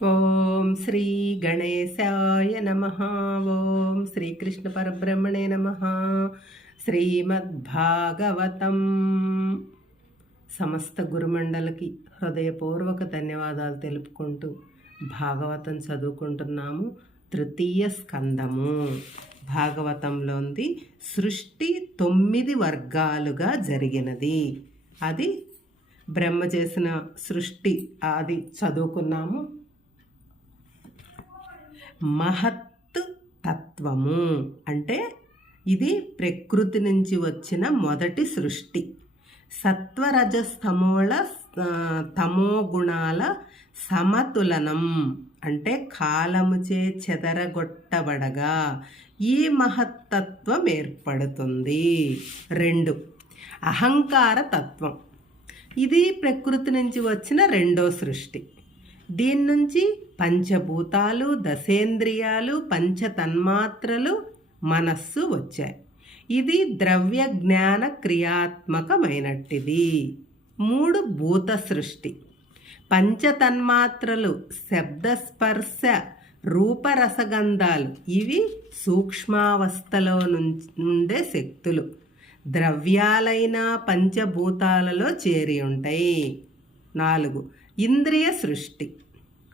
ఓం శ్రీ గణేశాయ నమః. ఓం శ్రీకృష్ణ పరబ్రహ్మణే నమః. శ్రీమద్భాగవతం. సమస్త గురుమండలికి హృదయపూర్వక ధన్యవాదాలు తెలుపుకుంటూ భాగవతం చదువుకుంటున్నాము. తృతీయ స్కందము. భాగవతంలోంది సృష్టి 9 వర్గాలుగా జరిగినది. అది బ్రహ్మ చేసిన సృష్టి అది చదువుకున్నాము. మహత్ తత్వము అంటే ఇది ప్రకృతి నుంచి వచ్చిన మొదటి సృష్టి. సత్వరజస్తమోళ తమో గుణాల సమతులనం అంటే కాలముచే చెదరగొట్టబడగా ఈ మహత్తత్వం ఏర్పడుతుంది. 2 అహంకార తత్వం. ఇది ప్రకృతి నుంచి వచ్చిన రెండో సృష్టి. దీని నుంచి పంచభూతాలు, దశేంద్రియాలు, పంచతన్మాత్రలు, మనస్సు వచ్చాయి. ఇది ద్రవ్య జ్ఞాన క్రియాత్మకమైనట్టిది. 3 భూత సృష్టి. పంచతన్మాత్రలు శబ్దస్పర్శ రూపరసగంధాలు, ఇవి సూక్ష్మావస్థలో నుండే శక్తులు ద్రవ్యాలైన పంచభూతాలలో చేరి ఉంటాయి. 4 ఇంద్రియ సృష్టి.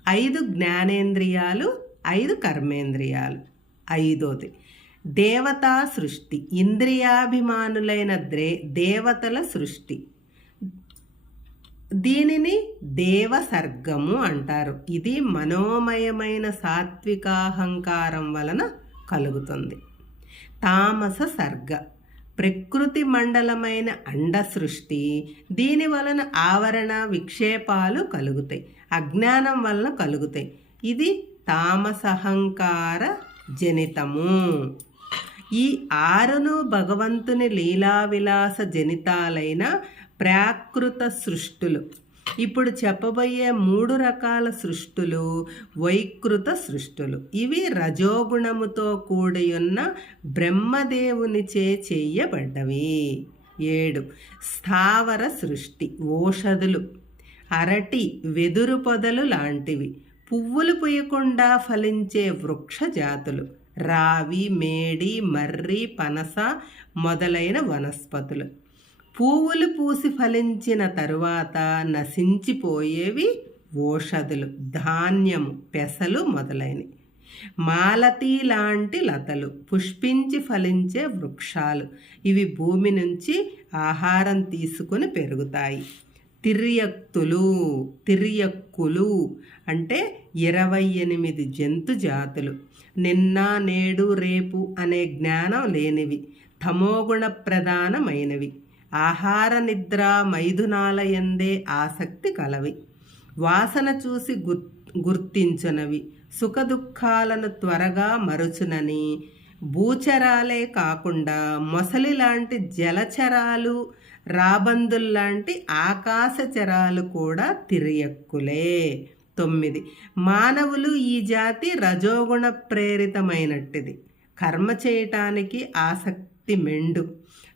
5 జ్ఞానేంద్రియాలు, 5 కర్మేంద్రియాలు. 5వది దేవతా సృష్టి. ఇంద్రియాభిమానులైన దేవతల సృష్టి. దీనిని దేవసర్గము అంటారు. ఇది మనోమయమైన సాత్వికాహంకారం వలన కలుగుతుంది. తామస సర్గ. ప్రకృతి మండలమైన అండ సృష్టి. దీని వలన ఆవరణ విక్షేపాలు కలుగుతాయి, అజ్ఞానం వలన కలుగుతాయి. ఇది తామసహంకార జనితము. ఈ 6ను భగవంతుని లీలావిలాస జనితాలైన ప్రాకృత సృష్టులు. ఇప్పుడు చెప్పబోయే 3 రకాల సృష్టులు వైకృత సృష్టులు. ఇవి రజోగుణముతో కూడి ఉన్న బ్రహ్మదేవునిచే చేయబడ్డవి. 7 స్థావర సృష్టి. ఓషధులు, అరటి, వెదురు పొదలు లాంటివి. పువ్వులు పూయకుండా ఫలించే వృక్ష జాతులు. రావి, మేడి, మర్రి, పనస మొదలైన వనస్పతులు. పువ్వులు పూసి ఫలించిన తరువాత నశించిపోయేవి ఓషధులు, ధాన్యము, పెసలు మొదలైనవి. మాలతీ లాంటి లతలు, పుష్పించి ఫలించే వృక్షాలు. ఇవి భూమి నుంచి ఆహారం తీసుకుని పెరుగుతాయి. తిర్యక్కులు అంటే 28 జంతు జాతులు. నిన్న, నేడు, రేపు అనే జ్ఞానం లేనివి, తమోగుణ ప్రధానమైనవి. ఆహార నిద్ర మైథునాల యందే ఆసక్తి కలవి. వాసన చూసి గుర్తించునవి. సుఖదుఖాలను త్వరగా మరుచునని. భూచరాలే కాకుండా మొసలి లాంటి జలచరాలు, రాబందుల్లాంటి ఆకాశచరాలు కూడా తిరియక్కులే. 9 మానవులు ఈ జాతి రజోగుణ ప్రేరితమైనట్టిది. కర్మ చేయటానికి ఆసక్తి మెండు.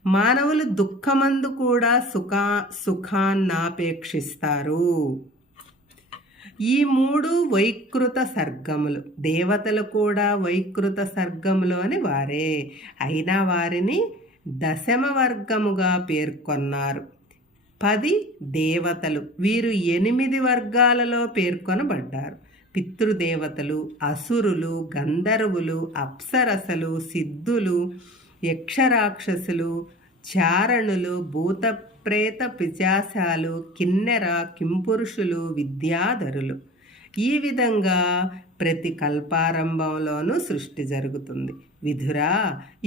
మానవులు దుఃఖమందు కూడా సుఖాన్నాపేక్షిస్తారు. ఈ 3 వైకృత సర్గములు. దేవతలు కూడా వైకృత సర్గములోని వారే, అయినా వారిని దశమ వర్గముగా పేర్కొన్నారు. 10 దేవతలు. వీరు 8 వర్గాలలో పేర్కొనబడ్డారు. పితృదేవతలు, అసురులు, గంధర్వులు, అప్సరసలు, సిద్ధులు, యక్షరాక్షసులు, చారణులు, భూత ప్రేత పిశాచాలు, కిన్నెర, కింపురుషులు, విద్యాధరులు. ఈ విధంగా ప్రతి కల్పారంభంలోనూ సృష్టి జరుగుతుంది. విధురా,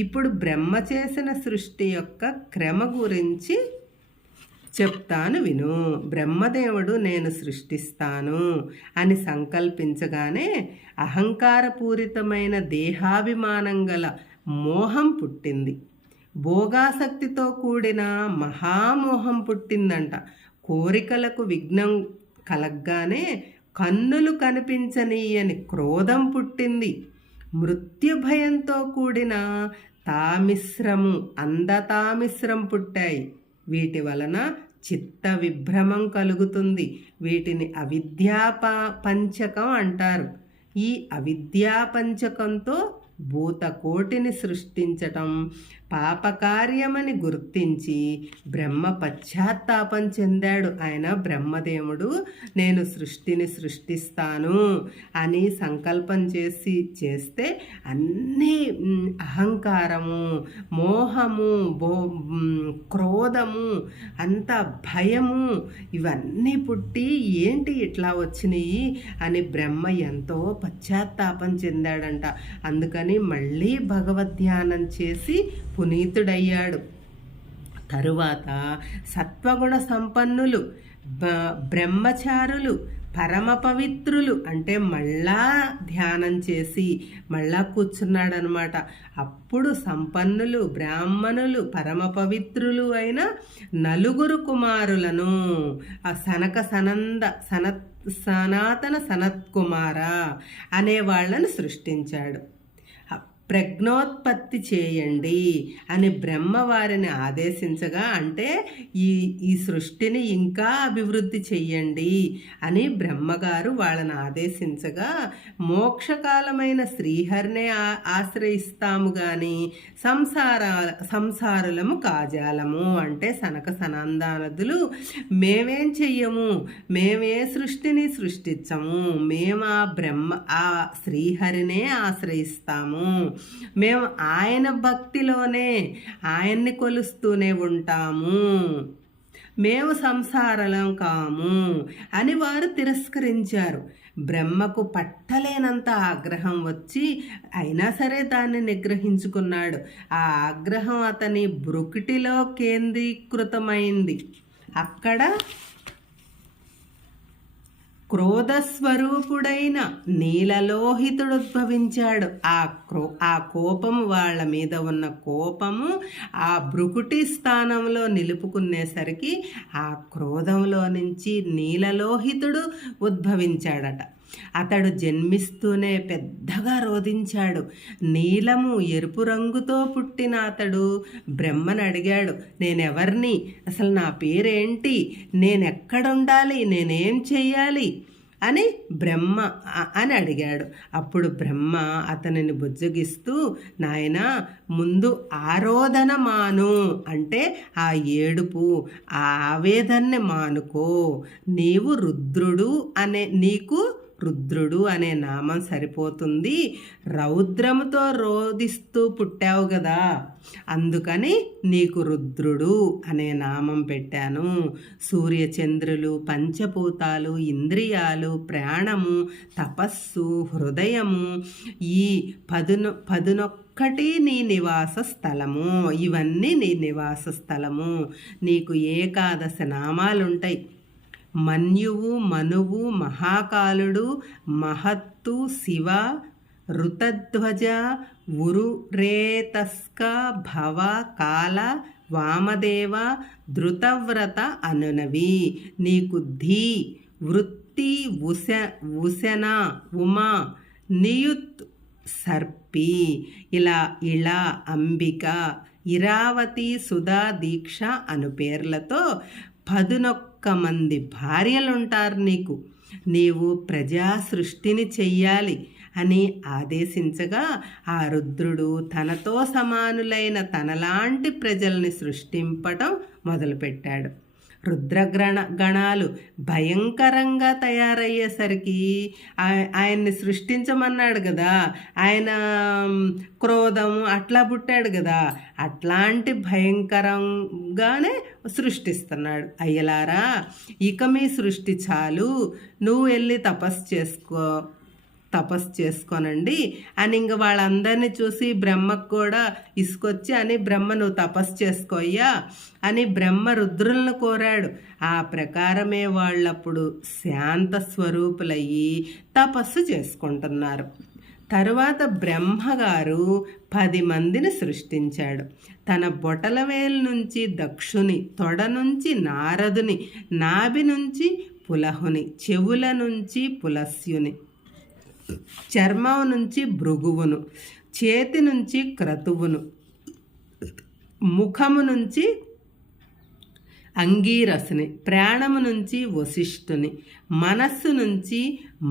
ఇప్పుడు బ్రహ్మ చేసిన సృష్టి యొక్క క్రమ గురించి చెప్తాను విను. బ్రహ్మదేవుడు నేను సృష్టిస్తాను అని సంకల్పించగానే అహంకారపూరితమైన దేహాభిమానం గల మోహం పుట్టింది. భోగాసక్తితో కూడిన మహామోహం పుట్టిందంట. కోరికలకు విఘ్నం కలగ్గానే కన్నులు కనిపించనీయని క్రోధం పుట్టింది. మృత్యుభయంతో కూడిన తామిశ్రము, అందతామిశ్రం పుట్టాయి. వీటి వలన చిత్త విభ్రమం కలుగుతుంది. వీటిని అవిద్యా పంచకం అంటారు. ఈ అవిద్యా పంచకంతో భూతకోటిని సృష్టించటం పాపకార్యమని గుర్తించి బ్రహ్మ పశ్చాత్తాపం చెందాడు. ఆయన బ్రహ్మదేవుడు నేను సృష్టిని సృష్టిస్తాను అని సంకల్పం చేస్తే అన్నీ అహంకారము, మోహము, క్రోధము, అంత భయము ఇవన్నీ పుట్టి ఏంటి ఇట్లా వచ్చినాయి అని బ్రహ్మ ఎంతో పశ్చాత్తాపం చెందాడంట. అందుకని మళ్ళీ భగవద్ధ్యానం చేసి పునీతుడయ్యాడు. తరువాత సత్వగుణ సంపన్నులు, బ్రహ్మచారులు, పరమ పవిత్రులు అంటే మళ్ళా ధ్యానం చేసి మళ్ళా కూర్చున్నాడు అనమాట. అప్పుడు సంపన్నులు, బ్రాహ్మణులు, పరమ పవిత్రులు అయిన 4 కుమారులను ఆ సనాతన సనత్కుమార అనే వాళ్ళను సృష్టించాడు. ప్రజ్ఞోత్పత్తి చేయండి అని బ్రహ్మ వారిని ఆదేశించగా, అంటే ఈ సృష్టిని ఇంకా అభివృద్ధి చెయ్యండి అని బ్రహ్మగారు వాళ్ళని ఆదేశించగా, మోక్షకాలమైన శ్రీహరినే ఆశ్రయిస్తాము కానీ సంసారులము కాజాలము అంటే సనక సనందానదులు మేమేం చెయ్యము, మేమే సృష్టిని సృష్టించము, మేము ఆ శ్రీహరినే ఆశ్రయిస్తాము, మేము ఆయన భక్తిలోనే ఆయన్ని కొలుస్తూనే ఉంటాము, మేము సంసారం కాము అని వారు తిరస్కరించారు. బ్రహ్మకు పట్టలేనంత ఆగ్రహం వచ్చి అయినా సరే దాన్ని నిగ్రహించుకున్నాడు. ఆ ఆగ్రహం అతని బ్రుకిటిలో కేంద్రీకృతమైంది. అక్కడ క్రోధస్వరూపుడైన నీలలోహితుడు ఉద్భవించాడు. ఆ కోపము వాళ్ళ మీద ఉన్న కోపము ఆ బ్రుకుటి స్థానంలో నిలుపుకునేసరికి ఆ క్రోధంలో నుంచి నీలలోహితుడు ఉద్భవించాడట. అతడు జన్మిస్తూనే పెద్దగా రోధించాడు. నీలము ఎరుపు రంగుతో పుట్టిన అతడు బ్రహ్మను అడిగాడు, నేనెవర్ని, అసలు నా పేరేంటి, నేనెక్కడుండాలి, నేనేం చెయ్యాలి అని బ్రహ్మ అని అడిగాడు. అప్పుడు బ్రహ్మ అతనిని బుజ్జగిస్తూ, నాయనా ముందు ఆరోధన మాను అంటే ఆ ఏడుపు, ఆ ఆవేదనని మానుకో, నీకు రుద్రుడు అనే నామం సరిపోతుంది, రౌద్రముతో రోధిస్తూ పుట్టావు కదా, అందుకని నీకు రుద్రుడు అనే నామం పెట్టాను. సూర్యచంద్రులు, పంచభూతాలు, ఇంద్రియాలు, ప్రాణము, తపస్సు, హృదయము ఈ 11 నీ నివాస స్థలము, ఇవన్నీ నీ నివాస స్థలము. నీకు ఏకాదశ నామాలుంటాయి. మన్యువు, మనువు, మహాకాలుడు, మహత్తు, శివ, ఋతధ్వజ, ఉరురేతస్క, భవ, కాల, వామదేవ, ధృతవ్రత అనునవి. నీకు ధీ, వృత్తి, ఉశన, ఉమా, నియుత్, సర్పి, ఇలా అంబిక, ఇరావతి, సుధా, దీక్ష అను పేర్లతో 11 మంది భార్యలుంటారు నీకు. నీవు ప్రజా సృష్టిని చెయ్యాలి అని ఆదేశించగా ఆ రుద్రుడు తనతో సమానులైన తనలాంటి ప్రజల్ని సృష్టింపటం మొదలుపెట్టాడు. రుద్రగణాలు భయంకరంగా తయారయ్యేసరికి ఆయన్ని సృష్టించమన్నాడు కదా, ఆయన క్రోధం అట్లా పుట్టాడు కదా, అట్లాంటి భయంకరంగానే సృష్టిస్తున్నాడు. అయ్యలారా, ఇక మీ సృష్టి చాలు, నువ్వు వెళ్ళి తపస్సు చేసుకోనండి అని ఇంక వాళ్ళందరినీ చూసి బ్రహ్మకు కూడా ఇసుకొచ్చి అని బ్రహ్మ నువ్వు తపస్సు చేసుకోయ్యా అని బ్రహ్మ రుద్రులను కోరాడు. ఆ ప్రకారమే వాళ్ళప్పుడు శాంత స్వరూపులయ్యి తపస్సు చేసుకుంటున్నారు. తరువాత బ్రహ్మగారు 10 మందిని సృష్టించాడు. తన బొటలవేలు నుంచి దక్షుని, తొడ నుంచి నారదుని, నాభి నుంచి పులహుని, చెవుల నుంచి పులస్యుని, చర్మం నుంచి భృగువును, చేతి నుంచి క్రతువును, ముఖము నుంచి అంగీరసుని, ప్రాణము నుంచి వశిష్ఠుని, మనస్సు నుంచి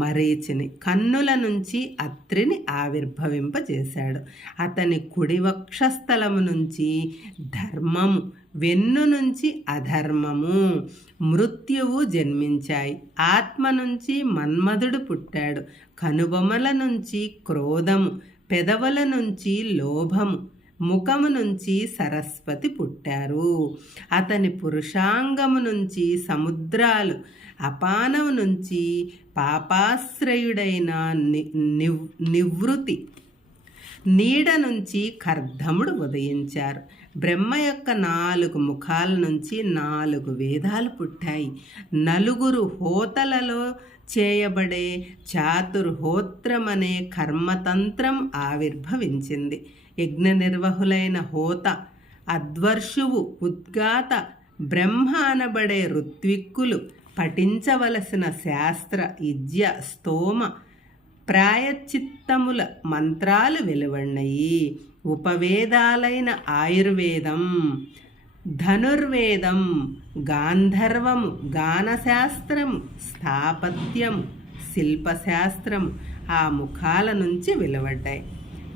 మరీచిని, కన్నుల నుంచి అత్రిని ఆవిర్భవింపజేశాడు. అతని కుడి వక్షస్థలము నుంచి ధర్మము, వెన్ను నుంచి అధర్మము, మృత్యువు జన్మించాయి. ఆత్మ నుంచి మన్మధుడు పుట్టాడు. కనుబొమల నుంచి క్రోధము, పెదవుల నుంచి లోభము, ముఖము నుంచి సరస్వతి పుట్టారు. అతని పురుషాంగము నుంచి సముద్రాలు, అపానము నుంచి పాపాశ్రయుడైన నివృత్తి, నీడ నుంచి కర్ధముడు ఉదయించారు. బ్రహ్మ యొక్క 4 ముఖాల నుంచి 4 వేదాలు పుట్టాయి. 4 హోతలలో చేయబడే చాతుర్హోత్రమనే కర్మతంత్రం ఆవిర్భవించింది. యజ్ఞ నిర్వహులైన హోత, అద్వర్షువు, ఉద్గాత, బ్రహ్మ అనబడే ఋత్విక్కులు పఠించవలసిన శాస్త్ర, విద్య, స్తోమ, ప్రాయచిత్తముల మంత్రాలు వెలువడినాయి. ఉపవేదాలైన ఆయుర్వేదం, ధనుర్వేదం, గాంధర్వము, గానశాస్త్రము, స్థాపత్యము, శిల్పశాస్త్రము ఆ ముఖాల నుంచి వెలువడ్డాయి.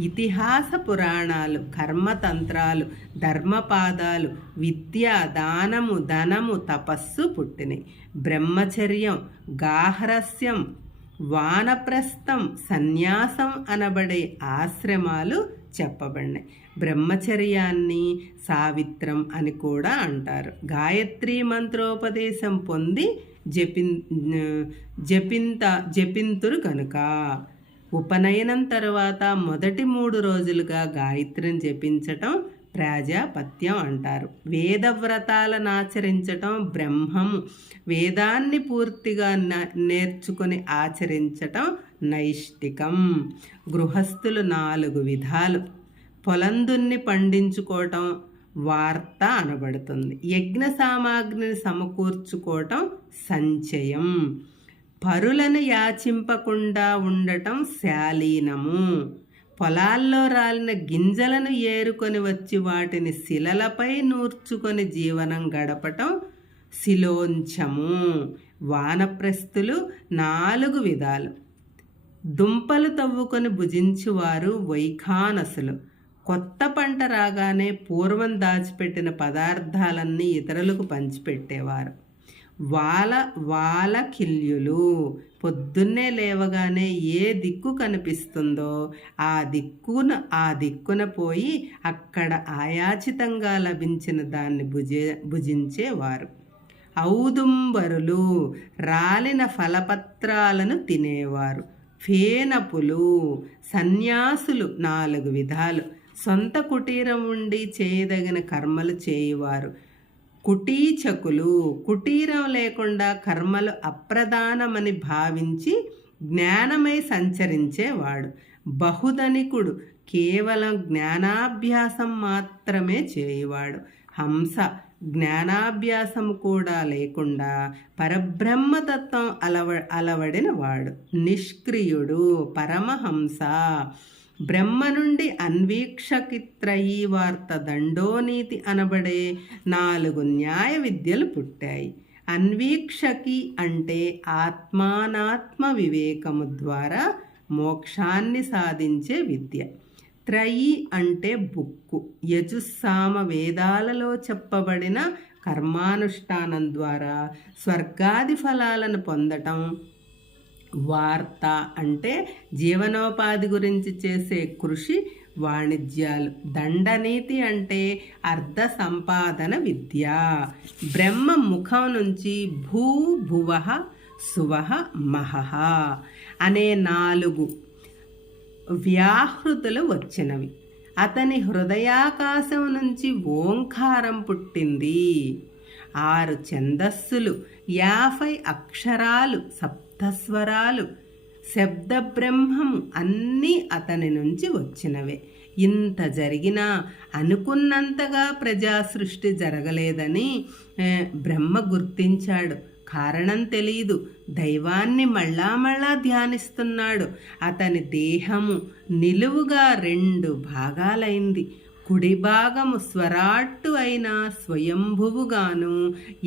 ఇతిహాస పురాణాలు, కర్మతంత్రాలు, ధర్మపాదాలు, విద్య, దానము, ధనము, తపస్సు పుట్టినాయి. బ్రహ్మచర్యం, గాహరస్యం, వానప్రస్థం, సన్యాసం అనబడే ఆశ్రమాలు చెప్పబడినాయి. బ్రహ్మచర్యాన్ని సావిత్రం అని కూడా అంటారు. గాయత్రీ మంత్రోపదేశం పొంది జపింతురు కనుక ఉపనయనం తరువాత మొదటి 3 రోజులుగా గాయత్రిని జపించటం ప్రాజాపత్యం అంటారు. వేదవ్రతాలను ఆచరించటం బ్రహ్మము. వేదాన్ని పూర్తిగా నేర్చుకుని ఆచరించటం నైష్టికం. గృహస్థులు 4 విధాలు. పొలం దున్ని పండించుకోవటం వార్త అనబడుతుంది. యజ్ఞ సామాగ్రిని సమకూర్చుకోవటం సంచయం. పరులను యాచింపకుండా ఉండటం శాలీనము. పొలాల్లో రాలిన గింజలను ఏరుకొని వచ్చి వాటిని శిలలపై నూర్చుకొని జీవనం గడపటం శిలోంచము. వానప్రస్థులు 4 విధాలు. దుంపలు తవ్వుకొని భుజించువారు వైఖానసులు. కొత్త పంట రాగానే పూర్వం దాచిపెట్టిన పదార్థాలన్నీ ఇతరులకు పంచిపెట్టేవారు. వాలకిల్యులు. పొద్దున్నే లేవగానే ఏ దిక్కు కనిపిస్తుందో ఆ దిక్కున పోయి అక్కడ ఆయాచితంగా లభించిన దాన్ని భుజించేవారు. ఔదుంబరులు. రాలిన ఫలపత్రాలను తినేవారు. ఫేనపులు. సన్యాసులు 4 విధాలు. సొంత కుటీరం ఉండి చేయదగిన కర్మలు చేయువారు. కుటీచకులు. కుటీరం లేకుండా కర్మలు అప్రధానమని భావించి జ్ఞానమై సంచరించేవాడు. బహుధనికుడు. కేవలం జ్ఞానాభ్యాసం మాత్రమే చేయువాడు. హంస. జ్ఞానాభ్యాసం కూడా లేకుండా పరబ్రహ్మతత్వం అలవడిన వాడు. నిష్క్రియుడు. పరమహంస. బ్రహ్మ నుండి అన్వీక్షకిత్రయీ వార్త, దండోనీతి అనబడే 4 న్యాయ విద్యలు పుట్టాయి. అన్వీక్షకి అంటే ఆత్మానాత్మ వివేకము ద్వారా మోక్షాన్ని సాధించే విద్య. త్రయీ అంటే బుక్కు. యజుస్సామ వేదాలలో చెప్పబడిన కర్మానుష్ఠానం ద్వారా స్వర్గాది ఫలాలను పొందటం. వార్త అంటే జీవనోపాధి గురించి చేసే కృషి, వాణిజ్యాలు. దండనీతి అంటే అర్ధ సంపాదన విద్య. బ్రహ్మ ముఖం నుంచి భూ, భువః, సువః, మహః అనే 4 వ్యాహృతులు వచ్చినవి. అతని హృదయాకాశం నుంచి ఓంకారం పుట్టింది. 6 ఛందస్సులు, 50 అక్షరాలు, సప్తస్వరాలు, శబ్ద బ్రహ్మము అన్నీ అతని నుంచి వచ్చినవే. ఇంత జరిగినా అనుకున్నంతగా ప్రజా సృష్టి జరగలేదని బ్రహ్మ గుర్తించాడు. కారణం తెలియదు. దైవాన్ని మళ్ళా ధ్యానిస్తున్నాడు. అతని దేహము నిలువుగా 2 భాగాలైంది. కుడి భాగము స్వరాట్టు అయిన స్వయంభువుగాను,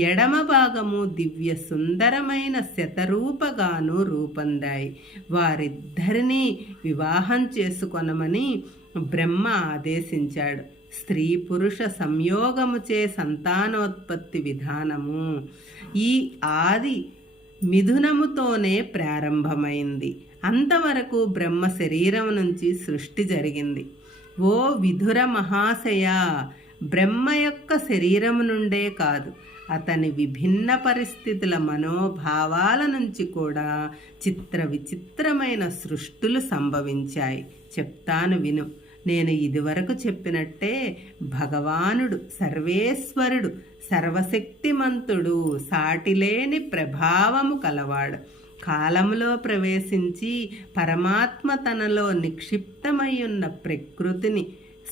ఎడమ భాగము దివ్య సుందరమైన శతరూపగాను రూపొందాయి. వారిద్దరినీ వివాహం చేసుకొనమని బ్రహ్మ ఆదేశించాడు. స్త్రీ పురుష సంయోగముచే సంతానోత్పత్తి విధానము ఈ ఆది మిథునముతోనే ప్రారంభమైంది. అంతవరకు బ్రహ్మ శరీరం నుంచి సృష్టి జరిగింది. ఓ విధుర మహాశయ, బ్రహ్మ యొక్క శరీరము నుండే కాదు, అతని విభిన్న పరిస్థితుల మనోభావాల నుంచి కూడా చిత్ర విచిత్రమైన సృష్టులు సంభవించాయి. చెప్తాను విను. నేను ఇదివరకు చెప్పినట్టే భగవానుడు సర్వేశ్వరుడు, సర్వశక్తిమంతుడు, సాటిలేని ప్రభావము కలవాడు. కాలములో ప్రవేశించి పరమాత్మ తనలో నిక్షిప్తమై ఉన్న ప్రకృతిని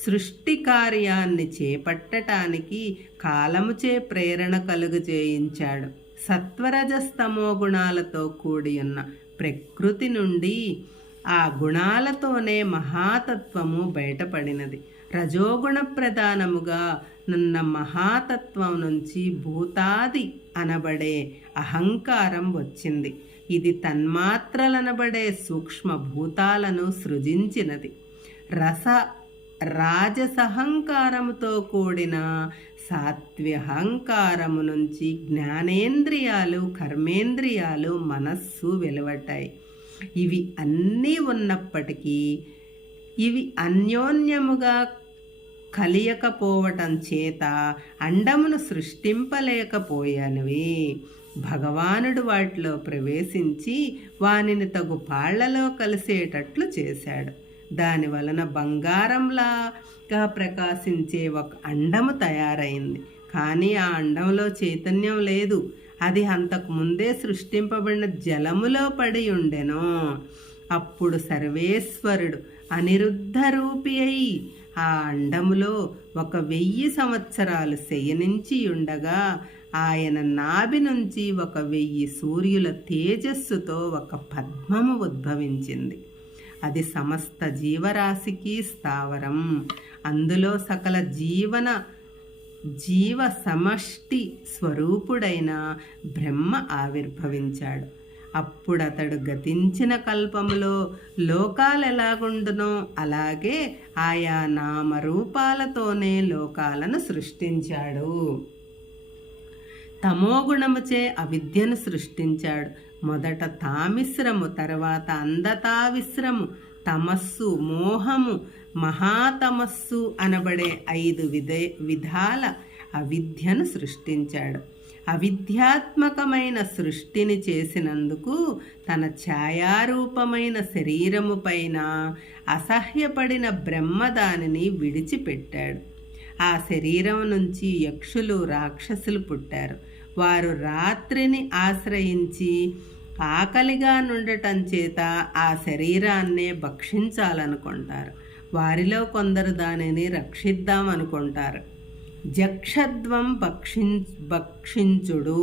సృష్టి కార్యాన్ని చేపట్టటానికి కాలముచే ప్రేరణ కలుగజేయించాడు. సత్వరజస్తమో గుణాలతో కూడి ఉన్న ప్రకృతి నుండి ఆ గుణాలతోనే మహాతత్వము బయటపడినది. రజోగుణ ప్రధానముగా నున్న మహాతత్వం నుంచి భూతాది అనబడే అహంకారం వచ్చింది. ఇది తన్మాత్రలనబడే సూక్ష్మ భూతాలను సృజించినది. రాజసహంకారముతో కూడిన సాత్వ్యహంకారము నుంచి జ్ఞానేంద్రియాలు, కర్మేంద్రియాలు, మనస్సు వెలువటాయి. ఇవి అన్నీ ఉన్నప్పటికీ ఇవి అన్యోన్యముగా కలియకపోవటం చేత అండమును సృష్టింపలేకపోయానివి. భగవానుడు వాటిలో ప్రవేశించి వానిని తగు పాళ్లలో కలిసేటట్లు చేశాడు. దాని వలన బంగారంలాగా ప్రకాశించే ఒక అండము తయారైంది. కానీ ఆ అండంలో చైతన్యం లేదు. అది అంతకు ముందే సృష్టింపబడిన జలములో పడి ఉండెను. అప్పుడు సర్వేశ్వరుడు అనిరుద్ధ రూపి అయి ఆ అండములో 1000 సంవత్సరాలు శయనించి ఉండగా ఆయన నాభి నుంచి 1000 సూర్యుల తేజస్సుతో ఒక పద్మము ఉద్భవించింది. అది సమస్త జీవరాశికి స్థావరం. అందులో సకల జీవ సమష్టి స్వరూపుడైన బ్రహ్మ ఆవిర్భవించాడు. అప్పుడతడు గతించిన కల్పములో లోకాలు ఎలాగుండునో అలాగే ఆయా నామరూపాలతోనే లోకాలను సృష్టించాడు. తమోగుణముచే అవిద్యను సృష్టించాడు. మొదట తామిశ్రము, తర్వాత అందతావిశ్రము, తమస్సు, మోహము, మహాతమస్సు అనబడే 5 విధాల అవిద్యను సృష్టించాడు. అవిద్యాత్మకమైన సృష్టిని చేసినందుకు తన ఛాయారూపమైన శరీరము పైన అసహ్యపడిన బ్రహ్మ దానిని విడిచిపెట్టాడు. ఆ శరీరం నుంచి యక్షులు, రాక్షసులు పుట్టారు. వారు రాత్రిని ఆశ్రయించి ఆకలిగా నుండటం చేత ఆ శరీరాన్నే భక్షించాలనుకుంటారు. వారిలో కొందరు దానిని రక్షిద్దామనుకుంటారు. జక్షధ్వం భక్షించుడు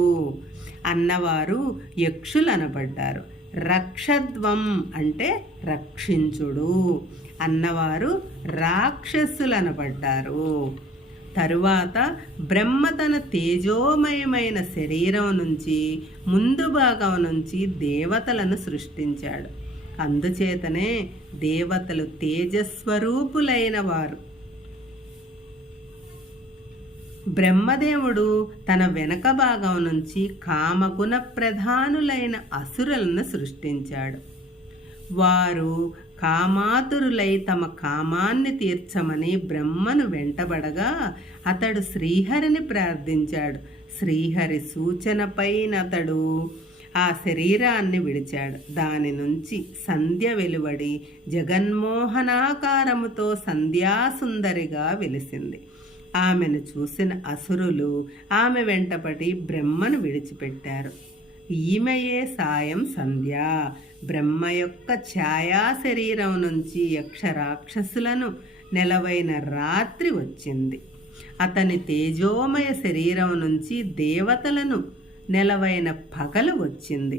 అన్నవారు యక్షులనబడ్డారు. రక్షధ్వం అంటే రక్షించుడు అన్నవారు రాక్షసులనబడ్డారు. తరువాత బ్రహ్మ తన తేజోమయమైన శరీరం నుంచి ముందు భాగం నుంచి దేవతలను సృష్టించాడు. అందుచేతనే దేవతలు తేజస్వరూపులైన వారు. బ్రహ్మదేవుడు తన వెనక భాగం నుంచి కామగుణ ప్రధానులైన అసురులను సృష్టించాడు. వారు కామాతురులై తమ కామాన్ని తీర్చమని బ్రహ్మను వెంటబడగా అతడు శ్రీహరిని ప్రార్థించాడు. శ్రీహరి సూచనపైన అతడు ఆ శరీరాన్ని విడిచాడు. దాని నుంచి సంధ్య వెలువడి జగన్మోహనాకారముతో సంధ్యాసుందరిగా వెలిసింది. ఆమెను చూసిన అసురులు ఆమె వెంటపడి బ్రహ్మను విడిచిపెట్టారు. ఈమెయే సాయం సంధ్య. బ్రహ్మ యొక్క ఛాయా శరీరం నుంచి యక్ష రాక్షసులను నెలవైన రాత్రి వచ్చింది. అతని తేజోమయ శరీరం నుంచి దేవతలను నెలవైన పగలు వచ్చింది.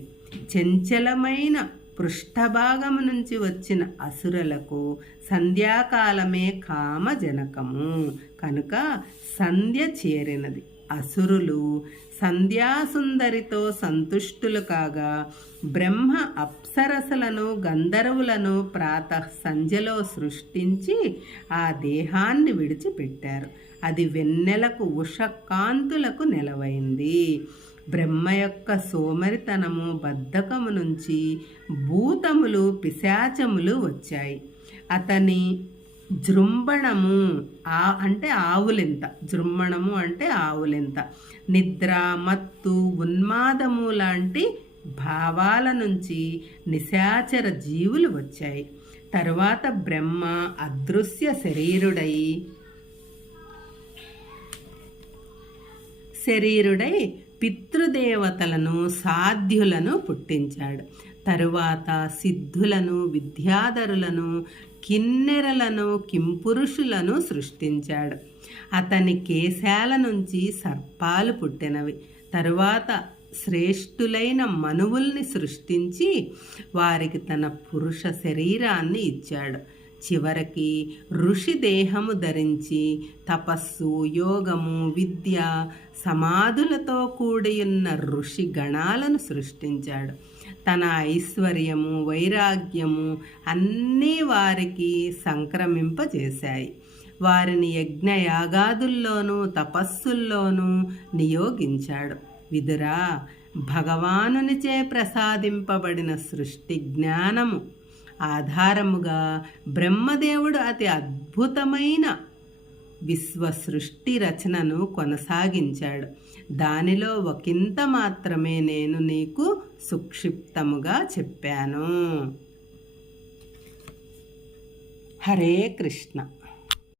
చంచలమైన పృష్ఠభాగము నుంచి వచ్చిన అసురులకు సంధ్యాకాలమే కామజనకము కనుక సంధ్య చేరినది. అసురులు సంధ్యాసుందరితో సంతుష్టులు కాగా బ్రహ్మ అప్సరసలను గంధర్వులను ప్రాతః సంధ్యలో సృష్టించి ఆ దేహాన్ని విడిచిపెట్టారు. అది వెన్నెలకు ఉషకాంతులకు నెలవైంది. బ్రహ్మ యొక్క సోమరితనము బద్ధకము నుంచి భూతములు పిశాచములు వచ్చాయి. అతని జృంభణము అంటే ఆవులెంత, జృంభణము అంటే ఆవులెంత, నిద్ర, మత్తు, ఉన్మాదము లాంటి భావాల నుంచి నిశాచర జీవులు వచ్చాయి. తరువాత బ్రహ్మ అదృశ్య శరీరుడై పితృదేవతలను సాధ్యులను పుట్టించాడు. తరువాత సిద్ధులను, విద్యాధరులను, కిన్నెరలను, కింపురుషులను సృష్టించాడు. అతని కేశాల నుంచి సర్పాలు పుట్టినవి. తరువాత శ్రేష్ఠులైన మనువుల్ని సృష్టించి వారికి తన పురుష శరీరాన్ని ఇచ్చాడు. చివరికి ఋషి దేహము ధరించి తపస్సు, యోగము, విద్య, సమాధులతో కూడియున్న ఋషి గణాలను సృష్టించాడు. తన ఐశ్వర్యము, వైరాగ్యము అన్నీ వారికి సంక్రమింపజేశాయి. వారిని యజ్ఞయాగాదుల్లోనూ తపస్సుల్లోనూ నియోగించాడు. విదురా, భగవానునిచే ప్రసాదింపబడిన సృష్టి జ్ఞానము ఆధారముగా బ్రహ్మదేవుడు అతి అద్భుతమైన విశ్వ సృష్టి రచనను కొనసాగించాడు. దానిలో ఒకంత మాత్రమే నేను నీకు సుక్షిప్తముగా చెప్పాను. హరే కృష్ణ.